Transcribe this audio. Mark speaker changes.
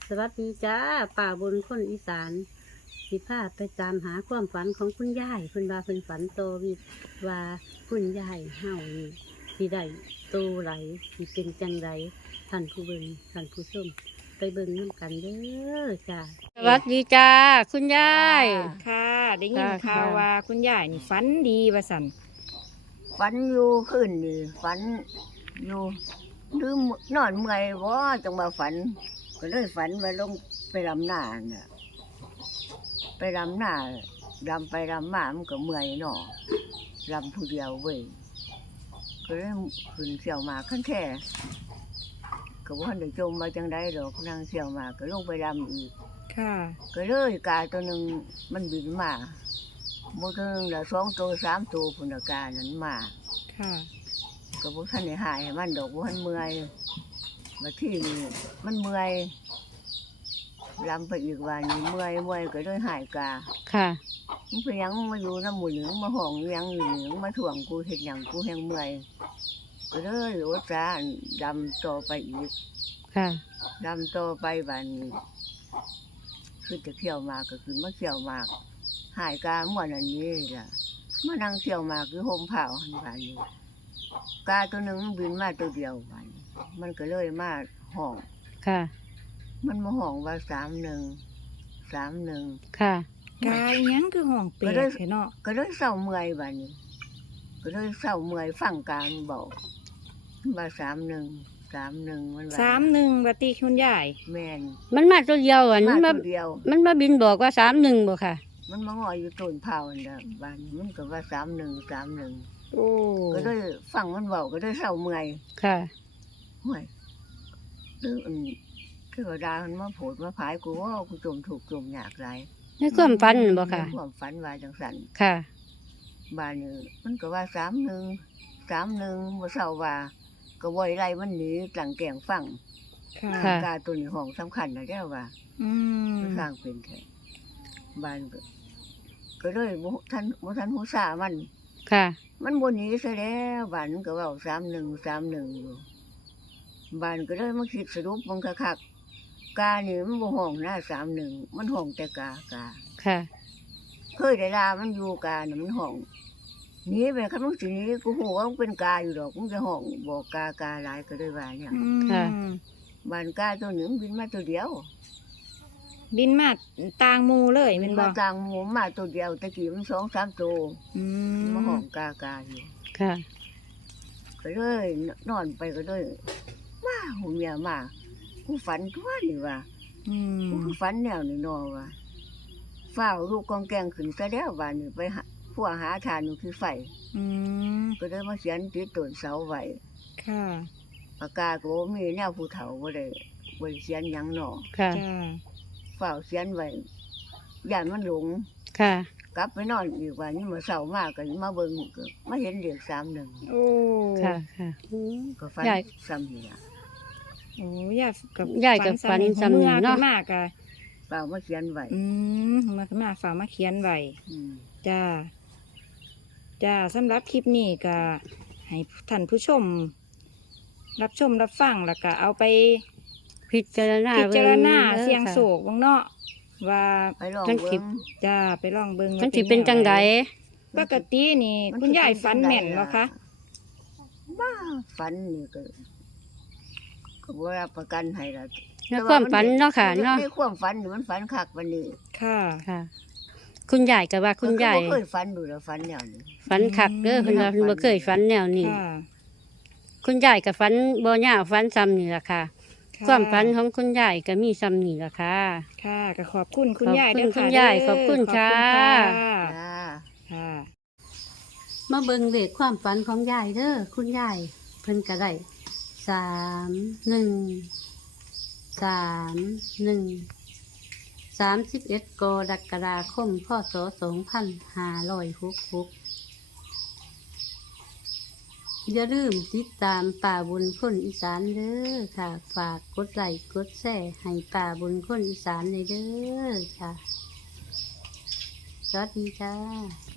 Speaker 1: สวัสดีจ้าป่าบนคนอีสานสิพาไปตามหาความฝันของคุณยายคุณว่าเป็นฝันโตวิว่าคุณยายเฮานี่สิได้โตไหลสิเป็นจังไรท่านผู้เบิ่งท่านผู้ชมไปเบิ่งน้ำกันเด้อจ้าสวัสดีจ้าคุณยาย
Speaker 2: ค่ะได้ยิน
Speaker 1: ค่ะ
Speaker 2: ข่าวว่าคุณยายนี่ฝันดีว่าสัน
Speaker 3: ฝันอยู่ขึ้นนี่ฝันอยู่ลืมนอนเมื่อยบ่จังมาฝัน ก็เลยฝันว่าลงไปรำหน้าน่ะไปรำหน้ารำไปรำมามันก็เมื่อยเนาะรำผู้เดียวเว้ยก็เลยขึ้นเสี่ยวมาขั้นแค่ก็บ่ทันได้จมมาจังไดดอกนั่งเสี่ยวมาก็ลงไปรำอีก
Speaker 2: ค่ะ
Speaker 3: ก็เลยกาตัวหนึ่งมันบินมาโมตัวหนึ่งละ2 ตัว 3 ตัวพุ่นละกานั้นมา
Speaker 2: ค่ะ
Speaker 3: ก็บ่ทันได้หายให้มันดอกบ่ทันเมื่อยมาที่นี่มันเมื่อยลำไปอีกวันนี้เมื่อยก็เลยหายกา
Speaker 1: ค่ะ
Speaker 3: มึงไปหยังมาอยู่น้ำหมู่หยังมาห้องหยังอยู่หยังมาถ่วงกูเฮ็ดหยังกูแฮงเมื่อยก็เลยอดสาดำต่อไปอีก
Speaker 1: ค่ะ
Speaker 3: ดำต่อไปบัดนี้คือจะเขี่ยวหมากก็คือมาเขี่ยวหมากหายกาม่วนอันนี้ล่ะมานั่งเขี่ยวหมากคือห่มผ้าหันบาดนี้กาตัวหนึงมันบินมาตัวเดียวบัดนี้มันก็เลยมาห้อง
Speaker 1: ค่ะ
Speaker 3: มันมาห้องว่า31
Speaker 1: ค่ะ
Speaker 2: กายยังคือห้องเปร
Speaker 3: ก็
Speaker 2: ต
Speaker 3: ได้
Speaker 2: แค่เนาะ
Speaker 3: ก็เลยเศร้าเมื่อยบัดนี้ก็เลยเศร้าเมื่อยฟังการบอกว่า31มันว่า
Speaker 2: 31บัดตีคุณยาย
Speaker 3: แม่น
Speaker 1: มันมาตัวเดียวอ่ะ
Speaker 3: มา
Speaker 1: มันมา
Speaker 3: ตัวเดียว
Speaker 1: มันมาบินบอกว่า31บ่ค่ะ
Speaker 3: มันมางออยู่ต้นเผาอันเด้อบ้านนี้มันก็ว่า31
Speaker 2: โอ้
Speaker 3: ก็เลยฟังมันเว้าก็เลยเศร้าเมื่อย
Speaker 1: ค่ะ
Speaker 3: ห่วยเรื่องเทวดามันมาโผดมาผายกูว่ากูจมถูกข์จมยากหลาย
Speaker 1: ในความฝันบ่ค่ะ
Speaker 3: ในความฝันว่าจังซั่น
Speaker 1: ค่ะ
Speaker 3: บ้านนี้มันก็ว่า31บ่เศร้าว่าก็บ่ได้ไล่มันหนีหลังแกงฟัง
Speaker 2: ค่ะ
Speaker 1: ค่ะ
Speaker 3: กาตัวนี้ห้องสำคัญนะแก้วว่า
Speaker 2: อืม
Speaker 3: สร้างเป็นแท้บ้านก็เลยบ่ทันฮู้ซามัน
Speaker 1: ค่ะ
Speaker 3: มันบ่หนีซะแล้วบ้านมันก็เว้า31อยู่บ้านก็เลยมาคิดสรุปมันคักๆกานี่มันบ่ห้องนะ31มันห้องแต่กา
Speaker 1: ค่ะ
Speaker 3: เคยได้ลามันอยู่กาน่ะมันห้องหนีไปคันมึงสิหนีกูฮู้ว่ามึงเป็นกาอยู่ดอกมึงจะห้องบอกกาหลายก็เลยว่าเนี่ย
Speaker 2: อืม
Speaker 1: ค่ะ
Speaker 3: บ้านกาตัวหนึงบินมาตัวเดียว
Speaker 2: บินมาต่างหมู่เลย
Speaker 3: บิ
Speaker 2: แม่
Speaker 3: น
Speaker 2: นบ่
Speaker 3: มาต่างหมู่มาตัวเดียวตะกี้มัน2-3 ตัว
Speaker 2: อื
Speaker 3: มาม ห้องกาอยู่
Speaker 1: ค่ะ
Speaker 3: ก็เลยนอนไปก็เลยมาหูเมียมากูฝันทั่วนี่ว่า
Speaker 2: อืม
Speaker 3: กูฝันแนวนี่นอว่าฝ้าวลูกกองแกงขึ้นซะแล้วบ้านนี่ไปหาพวกหาทานอยู่คือไฟ
Speaker 2: อืม
Speaker 3: ก็เลยมาเขียนติดต้นเสาไว้
Speaker 2: ค่ะ
Speaker 3: ปากกาก็บ่มีแนวผู้เฒ่าบ่ได้เขียนหยังหนอ
Speaker 1: ค่ะ
Speaker 2: จ้า
Speaker 3: ฝ้าวเขียนไว้ย่านมันหลง
Speaker 1: ค่ะ
Speaker 3: กลับไปนอนอีกว่านี่มาเช้ามาก็มาเบิ่งก็มาเห็นเลข31
Speaker 2: โอ้
Speaker 1: ค่ะ ค่ะ
Speaker 3: ก็ฝัน
Speaker 1: ยาย
Speaker 3: ซ้ำนี่ล่ะ
Speaker 2: โอ้ยายกับ
Speaker 1: ยายกับฝันซ้ำนี่เนาะ
Speaker 2: มากอะ
Speaker 3: ฝ้าวมาเขียนไว้
Speaker 2: อืมมาฝากมาเขียนไว้
Speaker 3: อืม
Speaker 2: จ้า จ้าสำหรับคลิปนี้ก็ให้ท่านผู้ชม รับชมรับฟังแล้วก็เอาไป
Speaker 1: พิจารณา
Speaker 2: พิจารณา
Speaker 1: บิ่
Speaker 2: เสียงโศ
Speaker 1: ด้อก
Speaker 2: บ้างเนาะว่า
Speaker 3: ไปลอง
Speaker 1: ทั้งคลิ
Speaker 3: เบิ่
Speaker 1: ป
Speaker 3: ง
Speaker 2: จ้าไปลองเบิ่ง
Speaker 1: มันสิเป็นจังได
Speaker 2: ปกตินี่
Speaker 3: มัน
Speaker 2: คุณยายฝันแม่นบ่คะ
Speaker 3: บ้าฝันนี่ก็บ่รับประกันให้ละ
Speaker 1: ในความฝันเนาะค่ะเนาะ
Speaker 3: ในความฝันนี่มันฝันคักวันนี้
Speaker 2: ค่ะ
Speaker 1: ค่ะ คุณยายก็ว่าคุณยาย
Speaker 3: ก็บ่เคยฝันดูแล้วฝันแนวนี้
Speaker 1: ฝันคักเด้อเพิ่นว่าเพิ่นบ่เคยฝันแนวนี้
Speaker 2: ค่ะ
Speaker 1: คุณยายก็ฝันบ่ยาวฝันซ้ำนี่ล่ะค่ะ
Speaker 2: ค่ะ
Speaker 1: ความฝันของคุณยายก็มีซ้ำนี่ล่ะค่ะ
Speaker 2: ค่ะก็ขอบคุณคุณยาย
Speaker 1: ขอบคุณ
Speaker 2: เด้อค่ะ
Speaker 1: คุณยาย
Speaker 2: เด้
Speaker 1: ขอบคุณค่ะ
Speaker 2: ขอบคุณค่ะ
Speaker 3: จ้า
Speaker 2: ค่ะ
Speaker 1: มาเบิ่งเลขความฝันของยายเด้อคุณยายเพิ่นก็ได้31 กรกฎาคม พ.ศ. 2566อย่าลืมติดตามป่าบุญคนอีสานเด้อค่ะ ฝากกดไลค์กดแชร์ให้ป่าบุญคนอีสานเลยเด้อค่ะ สวัสดีจ้า